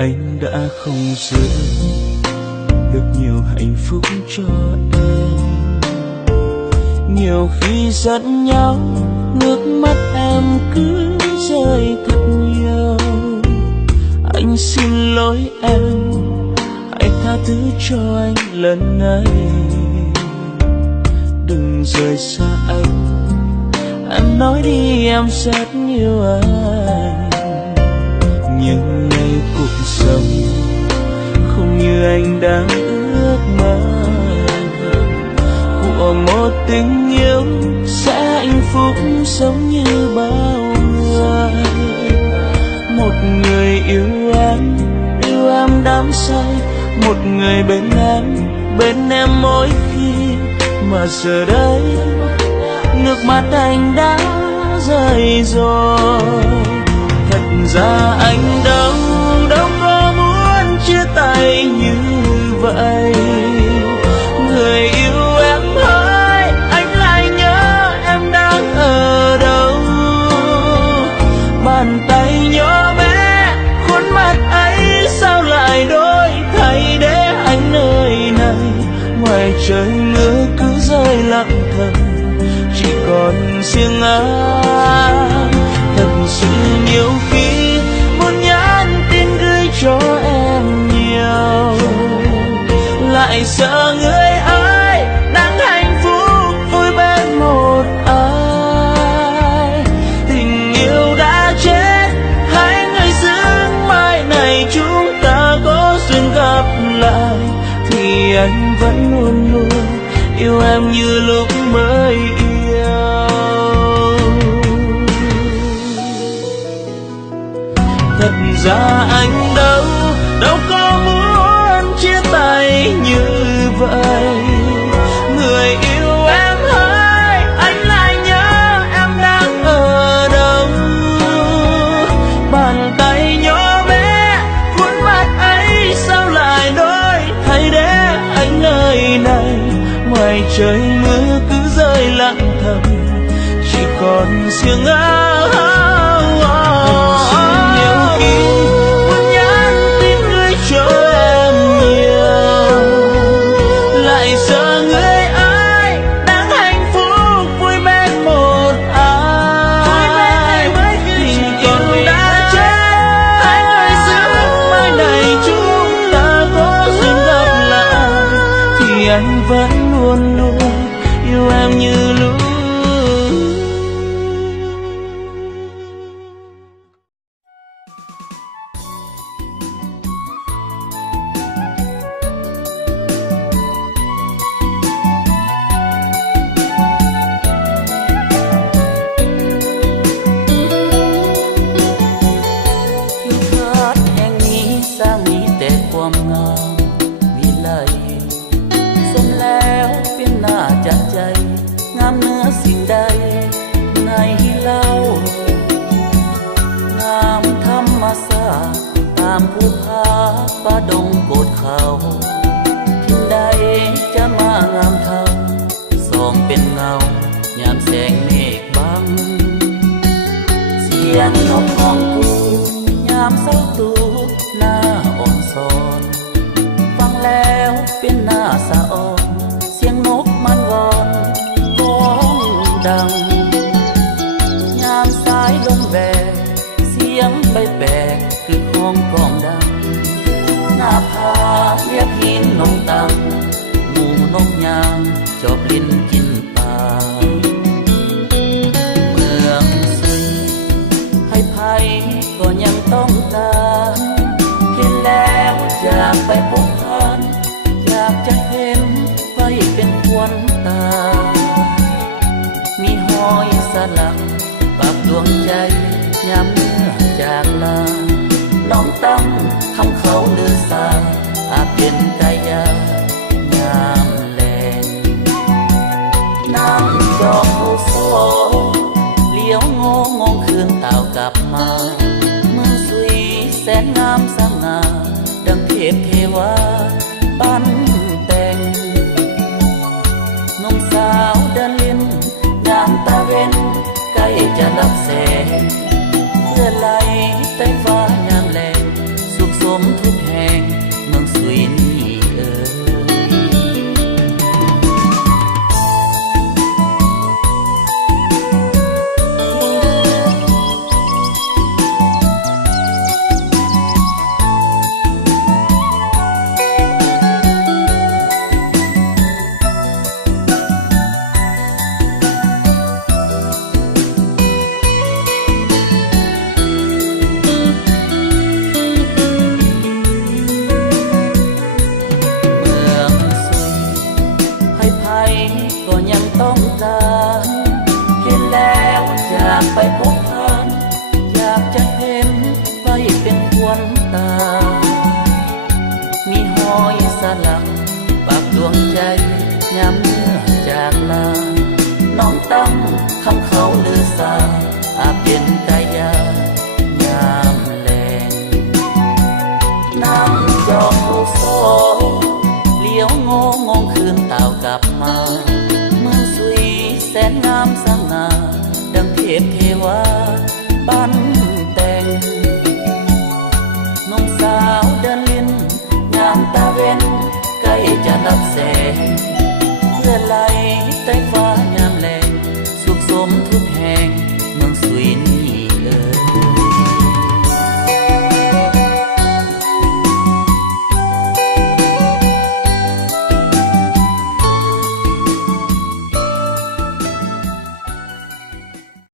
anh đã không giữ được nhiều hạnh phúc cho em. Nhiều khi giận nhau, nước mắt em cứ rơi thật nhiều. Anh xin lỗi em, hãy tha thứ cho anh lần này. Đừng rời xa anh, em nói đi em rất yêu anh. Nhưng ngày cuộc sống không như anh đang ước mơ, của một tình yêu sẽ hạnh phúc giống như bao người. Một người yêu em đắm say, một người bên em mỗi khi. Mà giờ đây nước mắt anh đã rơi rồi. Thật ra anh đâu có muốn chia tay như vậy. Người yêu em ơi, anh lại nhớ em đang ở đâu. Bàn tay nhỏ bé, khuôn mặt ấy sao lại đổi thay để anh nơi này. Ngoài trời mưa cứ rơi lặng thầm, chỉ còn riêng anh. Thật sự nhiều khi muốn nhắn tin gửi cho em nhiều, lại sợ người ấy đang hạnh phúc vui bên một ai. Tình yêu đã chết, hai người giữ mai này chúng ta có duyên gặp lại, thì anh vẫn luôn luôn yêu em như lúc mới yêu. Thật ra anh đâu có muốn chia tay như vậy. Người yêu em ơi, anh lại nhớ em đang ở đâu. Bàn tay nhỏ bé, khuôn mặt ấy sao lại đổi thay để anh nơi này. Ngoài trời mưa cứ rơi lặng thầm, chỉ còn riêng anh. Nhiều khi muốn nhắn tin gửi cho em nhiều, lại sợ người ấy đang hạnh phúc vui bên một ai. Tình yêu đã chết, hai người giữ mai này chúng ta có duyên gặp lại, thì anh vẫn luôn luôn yêu em như lúc. เขาหรือสาอาเป็นกายายามแลงนั่งจองลูกโซ่เลี้ยวงมองคืนเต่ากลับมาเมืองสุยแสนงามสง่าดังเทพเทวาปั้นแต่งน้องสาวเดินลิ้นงามตาเว้นใกล้จะรับแสง